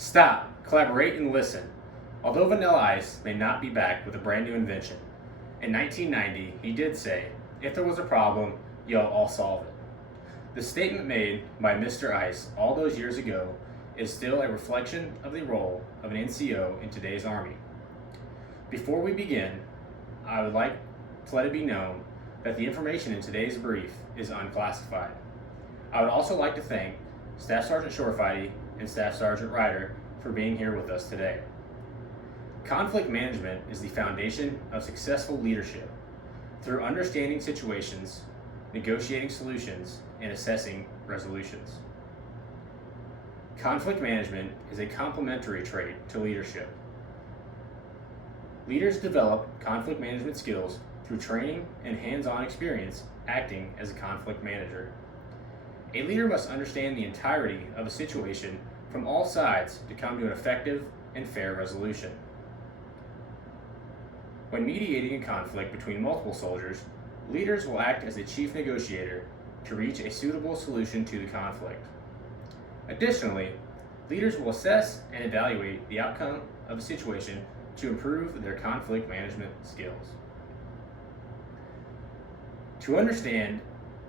Stop, collaborate, and listen. Although Vanilla Ice may not be back with a brand new invention, in 1990 he did say, if there was a problem, yo, I'll solve it. The statement made by Mr. Ice all those years ago is still a reflection of the role of an NCO in today's Army. Before we begin, I would like to let it be known that the information in today's brief is unclassified. I would also like to thank Staff Sergeant Shorfighty and Staff Sergeant Ryder for being here with us today. Conflict management is the foundation of successful leadership through understanding situations, negotiating solutions, and assessing resolutions. Conflict management is a complementary trait to leadership. Leaders develop conflict management skills through training and hands-on experience acting as a conflict manager. A leader must understand the entirety of a situation from all sides to come to an effective and fair resolution. When mediating a conflict between multiple soldiers, leaders will act as a chief negotiator to reach a suitable solution to the conflict. Additionally, leaders will assess and evaluate the outcome of a situation to improve their conflict management skills. To understand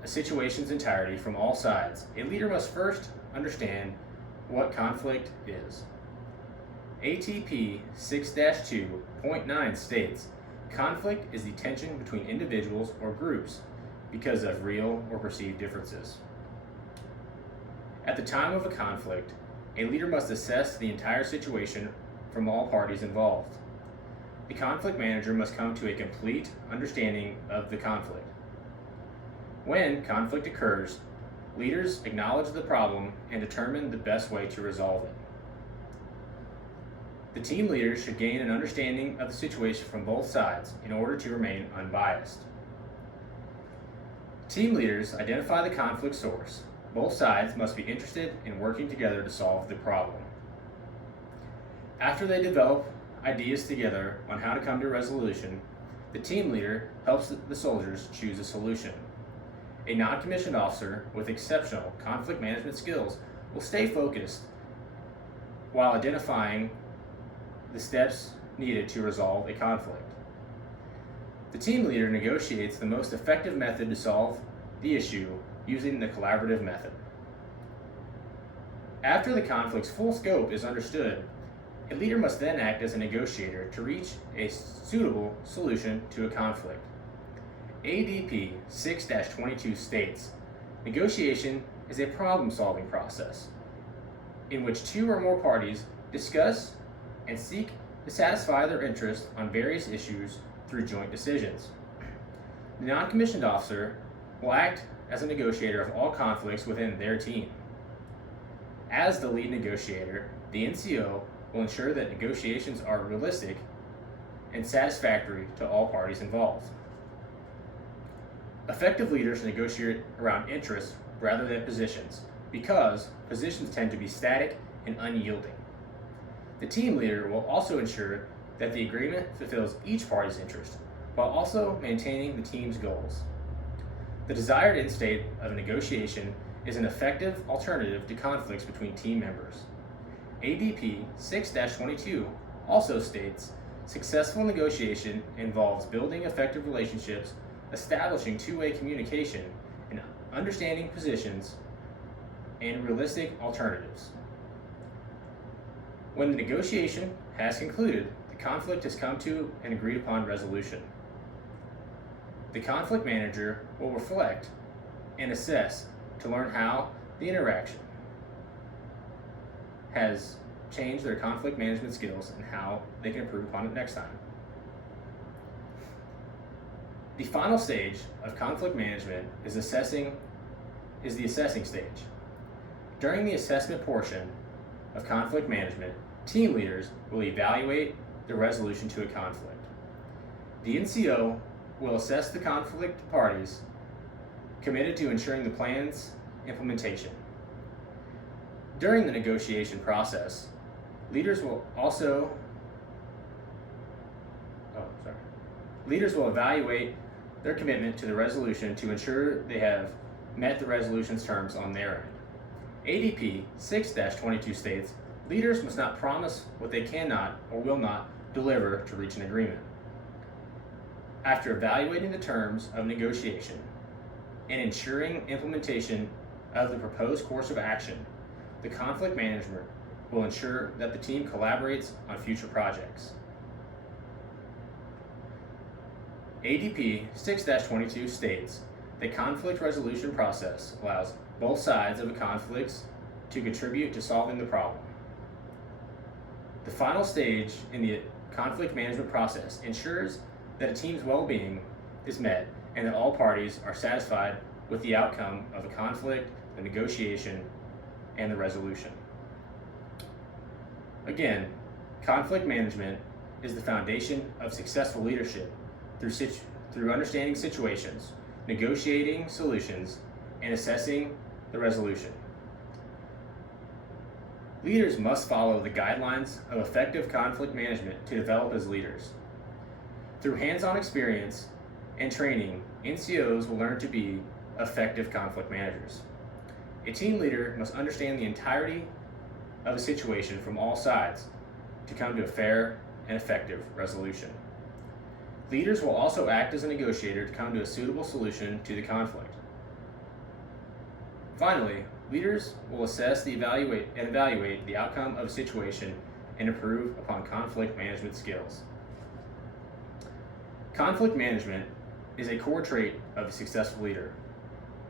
a situation's entirety from all sides, a leader must first understand what conflict is. ATP 6-2.9 states, conflict is the tension between individuals or groups because of real or perceived differences. At the time of a conflict, a leader must assess the entire situation from all parties involved. The conflict manager must come to a complete understanding of the conflict. When conflict occurs, leaders acknowledge the problem and determine the best way to resolve it. The team leader should gain an understanding of the situation from both sides in order to remain unbiased. Team leaders identify the conflict source. Both sides must be interested in working together to solve the problem. After they develop ideas together on how to come to a resolution, the team leader helps the soldiers choose a solution. A non-commissioned officer with exceptional conflict management skills will stay focused while identifying the steps needed to resolve a conflict. The team leader negotiates the most effective method to solve the issue using the collaborative method. After the conflict's full scope is understood, a leader must then act as a negotiator to reach a suitable solution to a conflict. ADP 6-22 states, negotiation is a problem-solving process in which two or more parties discuss and seek to satisfy their interests on various issues through joint decisions. The non-commissioned officer will act as a negotiator of all conflicts within their team. As the lead negotiator, the NCO will ensure that negotiations are realistic and satisfactory to all parties involved. Effective leaders negotiate around interests rather than positions because positions tend to be static and unyielding. The team leader will also ensure that the agreement fulfills each party's interest while also maintaining the team's goals. The desired end state of a negotiation is an effective alternative to conflicts between team members. ADP 6-22 also states, successful negotiation involves building effective relationships, establishing two-way communication, and understanding positions and realistic alternatives. When the negotiation has concluded, the conflict has come to an agreed upon resolution. The conflict manager will reflect and assess to learn how the interaction has changed their conflict management skills and how they can improve upon it next time. The final stage of conflict management is the assessing stage. During the assessment portion of conflict management, team leaders will evaluate the resolution to a conflict. The NCO will assess the conflict parties committed to ensuring the plan's implementation. During the negotiation process, leaders will evaluate their commitment to the resolution to ensure they have met the resolution's terms on their end. ADP 6-22 states, Leaders must not promise what they cannot or will not deliver to reach an agreement. After evaluating the terms of negotiation and ensuring implementation of the proposed course of action, the conflict management will ensure that the team collaborates on future projects. ADP 6-22 states the conflict resolution process allows both sides of a conflict to contribute to solving the problem. The final stage in the conflict management process ensures that a team's well-being is met and that all parties are satisfied with the outcome of the conflict, the negotiation, and the resolution. Again, conflict management is the foundation of successful leadership through understanding situations, negotiating solutions, and assessing the resolution. Leaders must follow the guidelines of effective conflict management to develop as leaders. Through hands-on experience and training, NCOs will learn to be effective conflict managers. A team leader must understand the entirety of a situation from all sides to come to a fair and effective resolution. Leaders will also act as a negotiator to come to a suitable solution to the conflict. Finally, leaders will assess evaluate the outcome of a situation and improve upon conflict management skills. Conflict management is a core trait of a successful leader.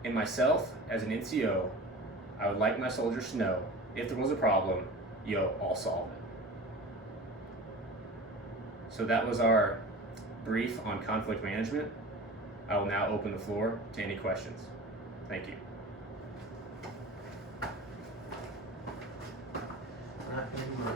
In myself, as an NCO, I would like my soldiers to know, if there was a problem, I'll solve it. So that was our brief on conflict management. I will now open the floor to any questions. Thank you. All right, thank you, Mark.